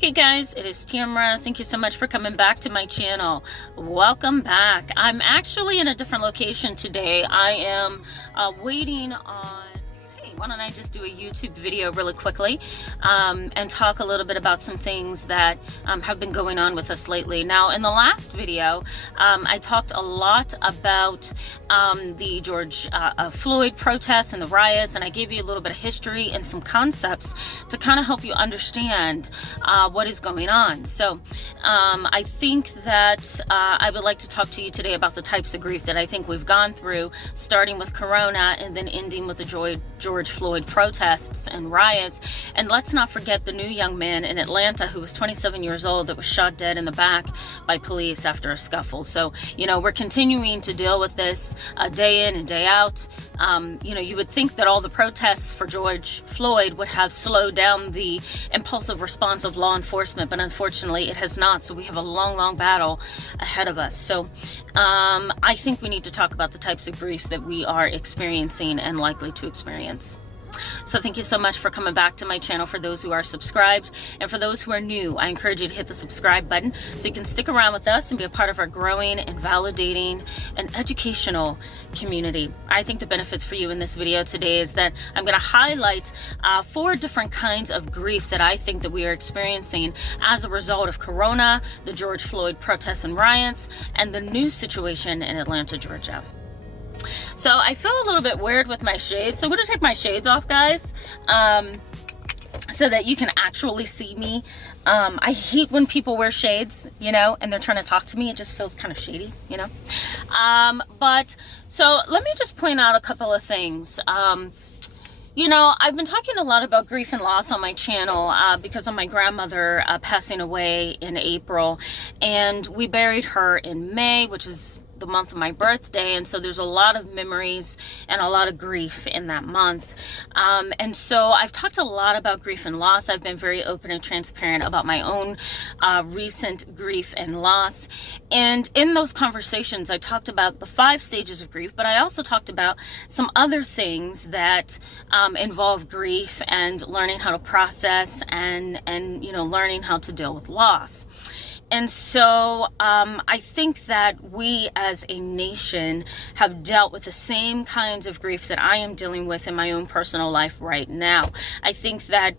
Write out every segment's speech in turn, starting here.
Hey guys, it is Tamara. Thank you so much for coming back to my channel. Welcome back. I'm actually in a different location today. I am waiting on... Hey, why don't I just do a YouTube video really quickly and talk a little bit about some things that have been going on with us lately. Now, in the last video, I talked a lot about the George Floyd protests and the riots, and I gave you a little bit of history and some concepts to kind of help you understand what is going on. So I think that I would like to talk to you today about the types of grief that I think we've gone through, starting with Corona and then ending with the George Floyd protests and riots. And let's not forget the new young man in Atlanta who was 27 years old that was shot dead in the back by police after a scuffle. So, you know, we're continuing to deal with this day in and day out. You know, you would think that all the protests for George Floyd would have slowed down the impulsive response of law enforcement, but unfortunately it has not. So we have a long, long battle ahead of us. So I think we need to talk about the types of grief that we are experiencing and likely to experience. So thank you so much for coming back to my channel. For those who are subscribed and for those who are new, I encourage you to hit the subscribe button so you can stick around with us and be a part of our growing and validating and educational community. I think the benefits for you in this video today is that I'm going to highlight 4 different kinds of grief that I think that we are experiencing as a result of Corona, the George Floyd protests and riots, and the new situation in Atlanta, Georgia. So I feel a little bit weird with my shades, so I'm going to take my shades off, guys, so that you can actually see me. I hate when people wear shades, you know, and they're trying to talk to me. It just feels kind of shady, you know. But so let me just point out a couple of things. You know, I've been talking a lot about grief and loss on my channel because of my grandmother passing away in April, and we buried her in May, which is the month of my birthday, and so there's a lot of memories and a lot of grief in that month. And so I've talked a lot about grief and loss. I've been very open and transparent about my own recent grief and loss. And in those conversations, I talked about the 5 stages of grief, but I also talked about some other things that involve grief and learning how to process and you know, learning how to deal with loss. And so I think that we as a nation have dealt with the same kinds of grief that I am dealing with in my own personal life right now. I think that,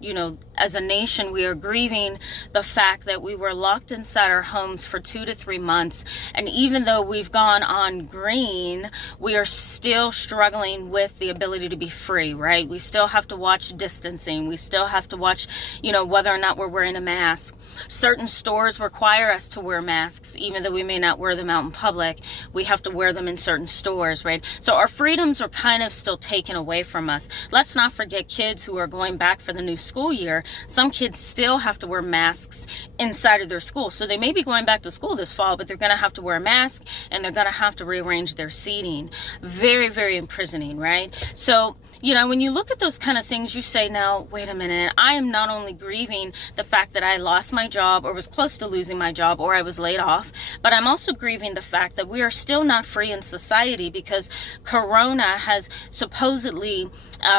you know, as a nation, we are grieving the fact that we were locked inside our homes for 2 to 3 months. And even though we've gone on green, we are still struggling with the ability to be free, right? We still have to watch distancing. We still have to watch, you know, whether or not we're wearing a mask. Certain stores require us to wear masks, even though we may not wear them out in public. We have to wear them in certain stores, right? So our freedoms are kind of still taken away from us. Let's not forget kids who are going back for the new school year. Some kids still have to wear masks inside of their school. So they may be going back to school this fall, but they're going to have to wear a mask and they're going to have to rearrange their seating. Very, very imprisoning, right? So, you know, when you look at those kind of things, you say, now, wait a minute, I am not only grieving the fact that I lost my job or was close to losing my job or I was laid off, but I'm also grieving the fact that we are still not free in society because Corona has supposedly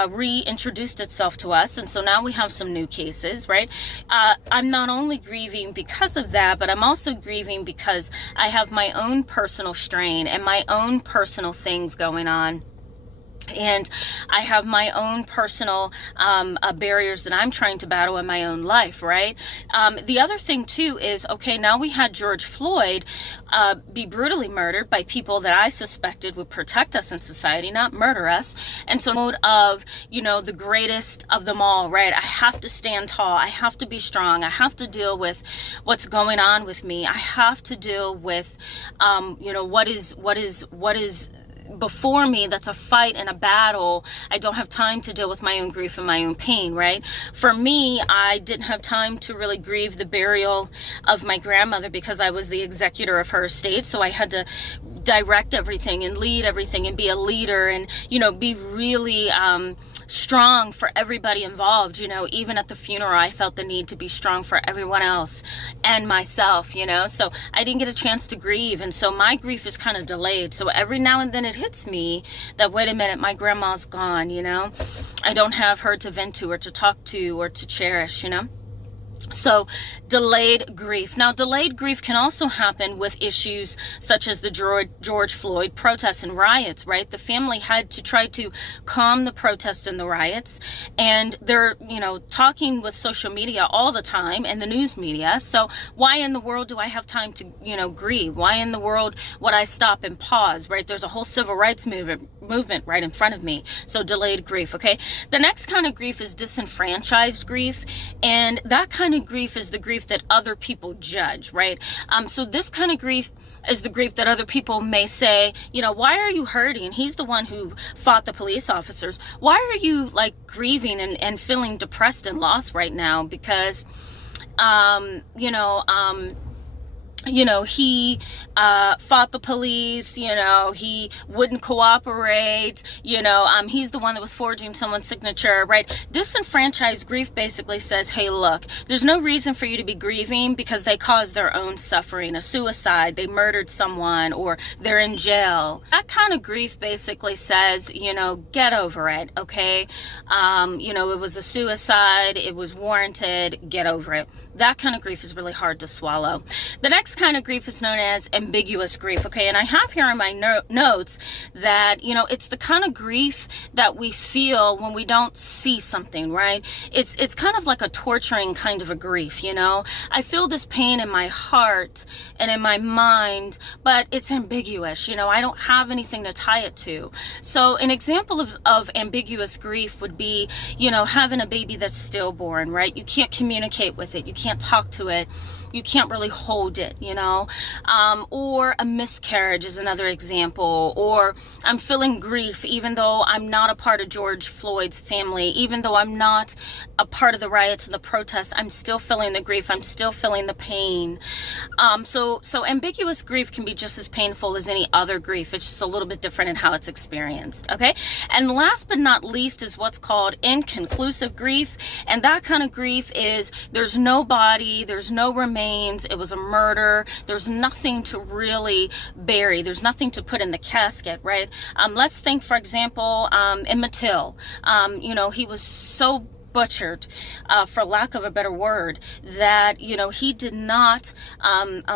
reintroduced itself to us. And so now we have some new cases, right? I'm not only grieving because of that, but I'm also grieving because I have my own personal strain and my own personal things going on. And I have my own personal barriers that I'm trying to battle in my own life, right? The other thing too is, okay, now we had George Floyd be brutally murdered by people that I suspected would protect us in society, not murder us. And so mode of, you know, the greatest of them all, right? I have to stand tall. I have to be strong. I have to deal with what's going on with me. I have to deal with, you know, what is before me that's a fight and a battle. I don't have time to deal with my own grief and my own pain, right? For me, I didn't have time to really grieve the burial of my grandmother because I was the executor of her estate. So I had to direct everything and lead everything and be a leader and, you know, be really strong for everybody involved. You know, even at the funeral, I felt the need to be strong for everyone else and myself, you know, so I didn't get a chance to grieve. And so my grief is kind of delayed. So every now and then it hits me that, wait a minute, my grandma's gone, you know, I don't have her to vent to or to talk to or to cherish, you know. So delayed grief. Now, delayed grief can also happen with issues such as the George Floyd protests and riots, right? The family had to try to calm the protests and the riots, and they're, talking with social media all the time and the news media. So why in the world do I have time to, grieve? Why in the world would I stop and pause, right? There's a whole civil rights movement right in front of me. So delayed grief, okay? The next kind of grief is disenfranchised grief, and that kind of grief is the grief that other people judge, right? So this kind of grief is the grief that other people may say, why are you hurting? He's the one who fought the police officers. Why are you grieving and feeling depressed and lost right now? Because, he fought the police, he wouldn't cooperate, he's the one that was forging someone's signature, right? Disenfranchised grief basically says, hey, look, there's no reason for you to be grieving because they caused their own suffering, a suicide, they murdered someone, or they're in jail. That kind of grief basically says, get over it, okay? It was a suicide, it was warranted, get over it. That kind of grief is really hard to swallow. The next kind of grief is known as ambiguous grief, okay? And I have here in my notes that, it's the kind of grief that we feel when we don't see something, right? It's kind of like a torturing kind of a grief, I feel this pain in my heart and in my mind, but it's ambiguous, I don't have anything to tie it to. So an example of ambiguous grief would be, having a baby that's stillborn, right? You can't communicate with it. You can't talk to it. You can't really hold it, or a miscarriage is another example, or I'm feeling grief even though I'm not a part of George Floyd's family, even though I'm not a part of the riots and the protests, I'm still feeling the grief, I'm still feeling the pain. So ambiguous grief can be just as painful as any other grief. It's just a little bit different in how it's experienced, okay? And last but not least is what's called inconclusive grief, and that kind of grief is there's no body, there's no remains, it was a murder, there's nothing to really bury, there's nothing to put in the casket, right? Let's think, for example, Emmett Till. He was so butchered, for lack of a better word, that he did not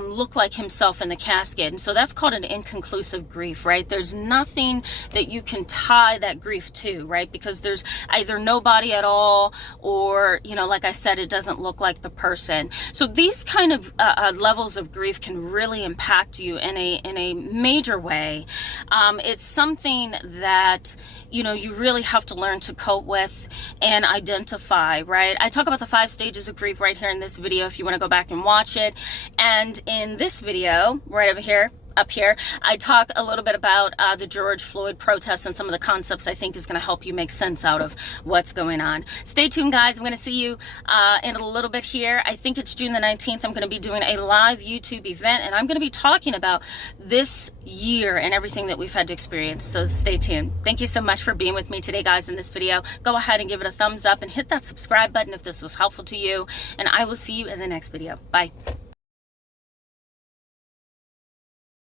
look like himself in the casket, and so that's called an inconclusive grief, right? There's nothing that you can tie that grief to, right? Because there's either no body at all, or like I said, it doesn't look like the person. So these kind of levels of grief can really impact you in a major way. It's something that you really have to learn to cope with and identify, right? I talk about the 5 stages of grief right here in this video if you want to go back and watch it. And in this video, right over here, up here, I talk a little bit about the George Floyd protests and some of the concepts I think is going to help you make sense out of what's going on. Stay tuned, guys. I'm going to see you in a little bit here. I think it's June the 19th. I'm going to be doing a live YouTube event, and I'm going to be talking about this year and everything that we've had to experience. So stay tuned. Thank you so much for being with me today, guys, in this video. Go ahead and give it a thumbs up and hit that subscribe button if this was helpful to you, and I will see you in the next video. Bye.